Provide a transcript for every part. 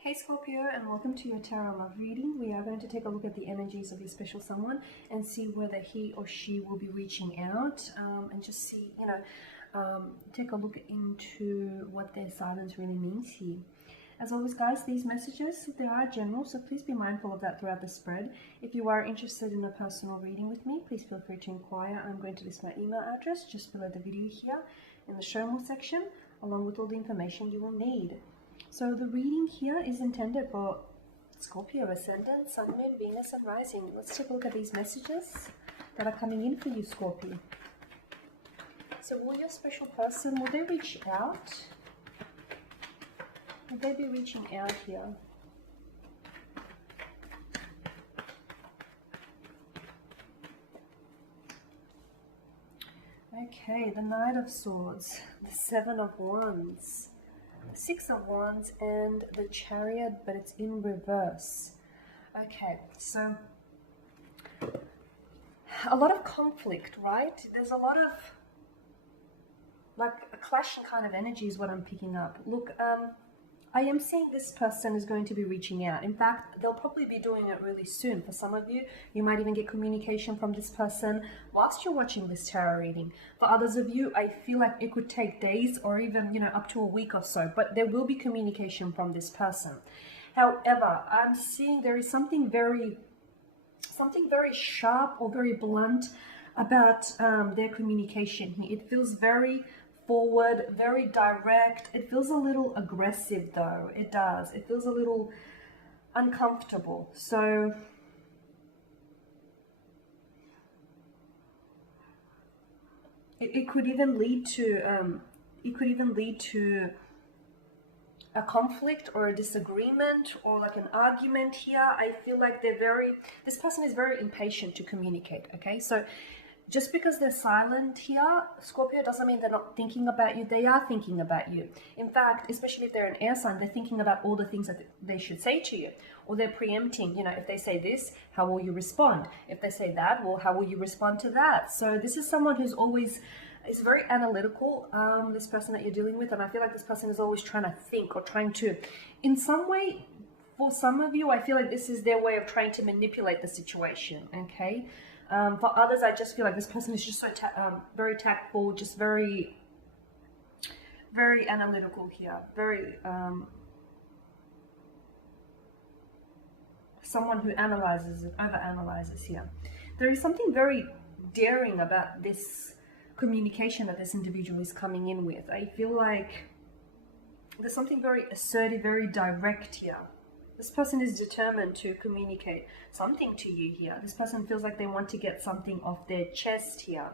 Hey Scorpio, and welcome to your Tarot Love reading. We are going to take a look at the energies of your special someone and see whether he or she will be reaching out and just see, take a look into what their silence really means here. As always, guys, these messages, they are general, so please be mindful of that throughout the spread. If you are interested in a personal reading with me, please feel free to inquire. I'm going to list my email address just below the video here in the show more section, along with all the information you will need. So the reading here is intended for Scorpio, Ascendant, Sun, Moon, Venus, and Rising. Let's take a look at these messages that are coming in for you, Scorpio. So will your special person, will they reach out? Will they be reaching out here? Okay, the Knight of Swords, the Seven of Wands, Six of Wands, and the Chariot, but it's in reverse. Okay, so a lot of conflict, right? There's a lot of like a clashing kind of energy is what I'm picking up. Look, I am seeing this person is going to be reaching out. In fact, they'll probably be doing it really soon. For some of you, you might even get communication from this person whilst you're watching this tarot reading. For others of you, I feel like it could take days or even, up to a week or so, but there will be communication from this person. However, I'm seeing there is something very sharp or very blunt about their communication here. It feels very forward, very direct. It feels a little aggressive though. It does. It feels a little uncomfortable. So it could even lead to a conflict or a disagreement or like an argument here. I feel like this person is very impatient to communicate. Okay, so just because they're silent here, Scorpio, doesn't mean they're not thinking about you. They are thinking about you. In fact, especially if they're an air sign, they're thinking about all the things that they should say to you. Or they're preempting, if they say this, how will you respond? If they say that, well, how will you respond to that? So this is someone who's always is very analytical, this person that you're dealing with. And I feel like this person is always trying to think or trying to, in some way, for some of you, I feel like this is their way of trying to manipulate the situation, okay? For others, I just feel like this person is just so very tactful, just very analytical here, very someone who analyzes and overanalyzes here. There is something very daring about this communication that this individual is coming in with. I feel like there's something very assertive, very direct here. This person is determined to communicate something to you here. This person feels like they want to get something off their chest here.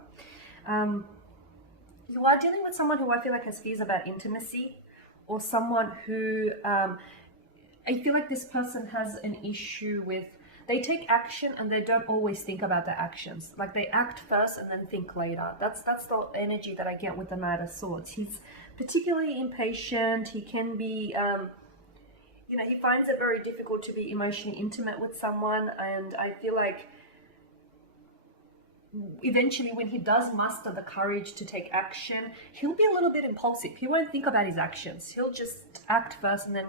You are dealing with someone who I feel like has fears about intimacy, or someone who I feel like this person has an issue with, they take action and they don't always think about their actions. Like they act first and then think later. That's the energy that I get with the Knight of Swords. He's particularly impatient. He can be he finds it very difficult to be emotionally intimate with someone, and I feel like eventually when he does muster the courage to take action, he'll be a little bit impulsive. He won't think about his actions. He'll just act first and then,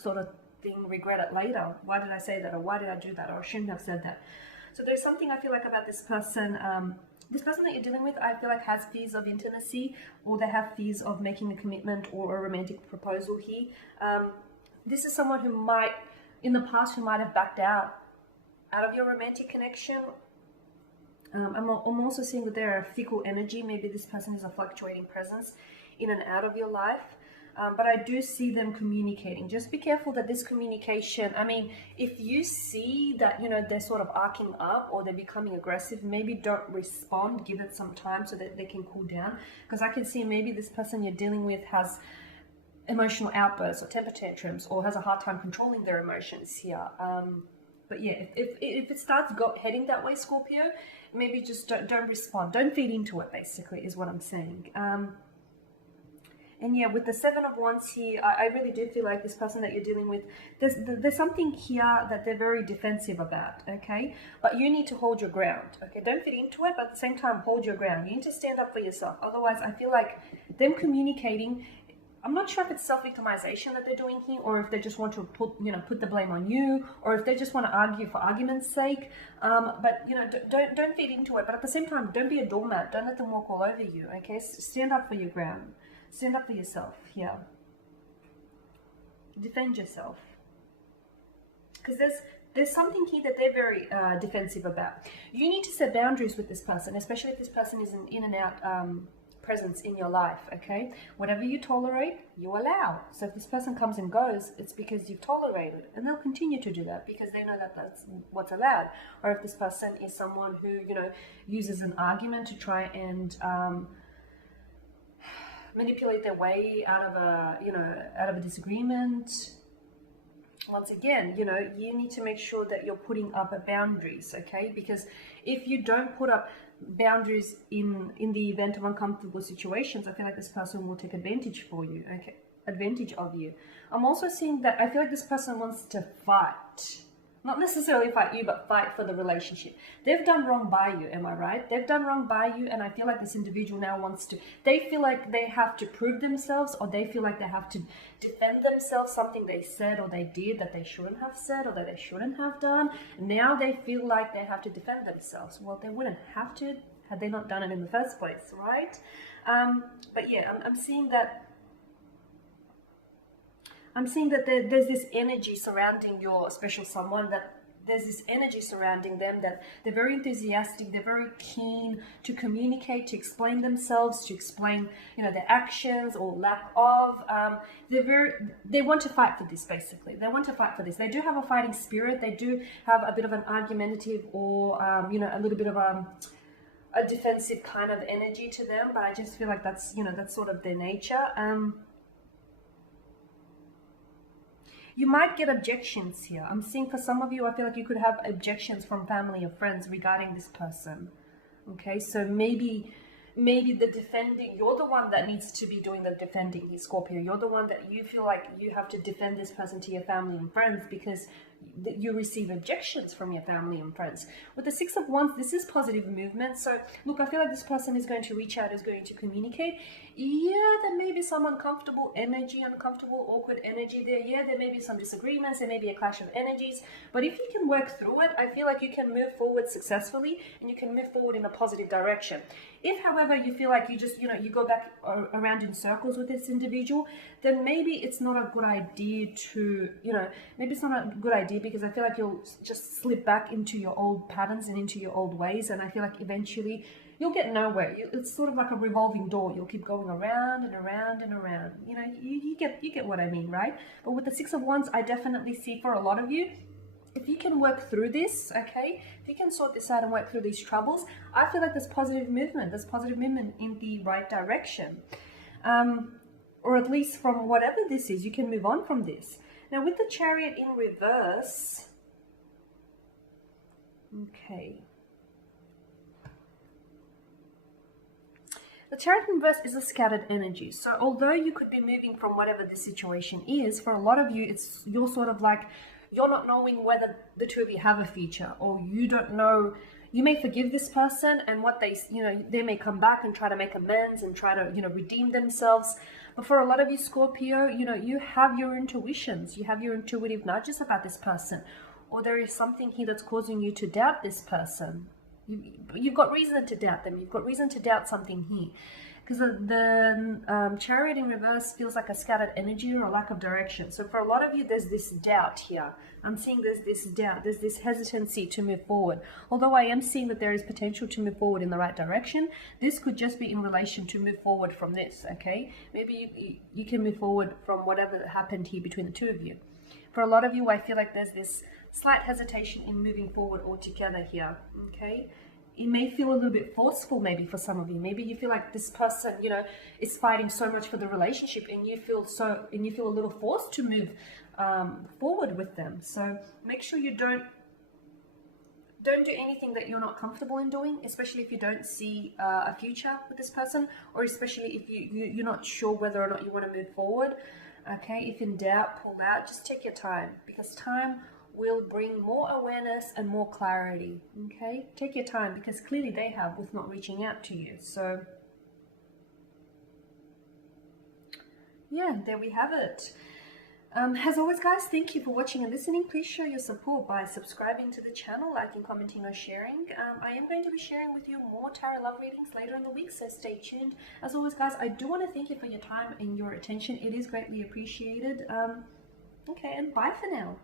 sort of thing, regret it later. Why did I say that? Or why did I do that? Or I shouldn't have said that. So there's something I feel like about this person. This person that you're dealing with, I feel like has fears of intimacy, or they have fears of making a commitment or a romantic proposal here. This is someone who might, in the past, who might have backed out of your romantic connection. I'm also seeing that they're a fickle energy. Maybe this person is a fluctuating presence in and out of your life. But I do see them communicating. Just be careful that this communication, if you see that, they're sort of arcing up or they're becoming aggressive, maybe don't respond, give it some time so that they can cool down. Because I can see maybe this person you're dealing with has emotional outbursts or temper tantrums, or has a hard time controlling their emotions here. But yeah, if it starts heading that way, Scorpio, maybe just don't respond. Don't feed into it, basically, is what I'm saying. And yeah, with the Seven of Wands here, I really do feel like this person that you're dealing with, there's something here that they're very defensive about, okay? But you need to hold your ground, okay? Don't fit into it, but at the same time, hold your ground. You need to stand up for yourself. Otherwise, I feel like them communicating I'm not sure if it's self-victimization that they're doing here, or if they just want to put the blame on you, or if they just want to argue for argument's sake. But don't feed into it. But at the same time, don't be a doormat. Don't let them walk all over you. Okay, stand up for your ground. Stand up for yourself. Yeah. Defend yourself. Because there's something here that they're very defensive about. You need to set boundaries with this person, especially if this person is an in and out presence in your life, okay? Whatever you tolerate, you allow. So if this person comes and goes, it's because you've tolerated, and they'll continue to do that because they know that that's what's allowed. Or if this person is someone who, uses an argument to try and manipulate their way out of a disagreement. Once again, you need to make sure that you're putting up boundaries, okay? Because if you don't put up boundaries in the event of uncomfortable situations, I feel like this person will take advantage of you. I'm also seeing that I feel like this person wants to fight. Not necessarily fight you, but fight for the relationship. They've done wrong by you, am I right? They've done wrong by you, and I feel like this individual now they feel like they have to prove themselves, or they feel like they have to defend themselves, something they said or they did that they shouldn't have said or that they shouldn't have done. Now they feel like they have to defend themselves. Well, they wouldn't have to had they not done it in the first place, right? But yeah, I'm seeing that there's this energy surrounding your special someone, that there's this energy surrounding them, that they're very enthusiastic, they're very keen to communicate, to explain themselves, to explain, their actions or lack of. They want to fight for this, basically. They want to fight for this. They do have a fighting spirit. They do have a bit of an argumentative or, a little bit of a defensive kind of energy to them, but I just feel like that's sort of their nature. You might get objections here. I'm seeing for some of you, I feel like you could have objections from family or friends regarding this person. Okay, so maybe the defending, you're the one that needs to be doing the defending here, Scorpio. You're the one that you feel like you have to defend this person to your family and friends because you receive objections from your family and friends. With the Six of Wands, this is positive movement. So look, I feel like this person is going to reach out, is going to communicate. Yeah, there may be some uncomfortable energy, awkward energy there. Yeah, there may be some disagreements, there may be a clash of energies, but if you can work through it, I feel like you can move forward successfully and you can move forward in a positive direction. If, however, you feel like you just, you go back around in circles with this individual, then maybe it's not a good idea to, maybe it's not a good idea, because I feel like you'll just slip back into your old patterns and into your old ways, and I feel like eventually you'll get nowhere. It's sort of like a revolving door. You'll keep going around and around and around. You get what I mean, right? But with the Six of Wands, I definitely see for a lot of you, if you can work through this, okay, if you can sort this out and work through these troubles, I feel like there's positive movement in the right direction. Or at least from whatever this is, you can move on from this. Now with the Chariot in reverse, okay. The Chariot in reverse is a scattered energy. So although you could be moving from whatever the situation is, for a lot of you, you're sort of like, you're not knowing whether the two of you have a future, or you don't know. You may forgive this person, and what they may come back and try to make amends and try to, redeem themselves. But for a lot of you, Scorpio, you have your intuitions, you have your intuitive nudges about this person, or there is something here that's causing you to doubt this person. You've got reason to doubt them. You've got reason to doubt something here. Because the Chariot in reverse feels like a scattered energy or a lack of direction. So for a lot of you, there's this doubt here. I'm seeing there's this doubt, there's this hesitancy to move forward. Although I am seeing that there is potential to move forward in the right direction, this could just be in relation to move forward from this, okay? Maybe you can move forward from whatever happened here between the two of you. For a lot of you, I feel like there's this slight hesitation in moving forward altogether here, okay? It may feel a little bit forceful maybe for some of you. Maybe you feel like this person, is fighting so much for the relationship, and you feel a little forced to move forward with them. So make sure you don't do anything that you're not comfortable in doing, especially if you don't see a future with this person, or especially if you're not sure whether or not you want to move forward. Okay, if in doubt, pull out. Just take your time, because time will bring more awareness and more clarity. Okay, take your time, because clearly they have with not reaching out to you. So yeah, there we have it. As always, guys, thank you for watching and listening. Please show your support by subscribing to the channel, liking, commenting, or sharing. I am going to be sharing with you more tarot love readings later in the week, so stay tuned. As always, guys, I do want to thank you for your time and your attention. It is greatly appreciated. Okay, and bye for now.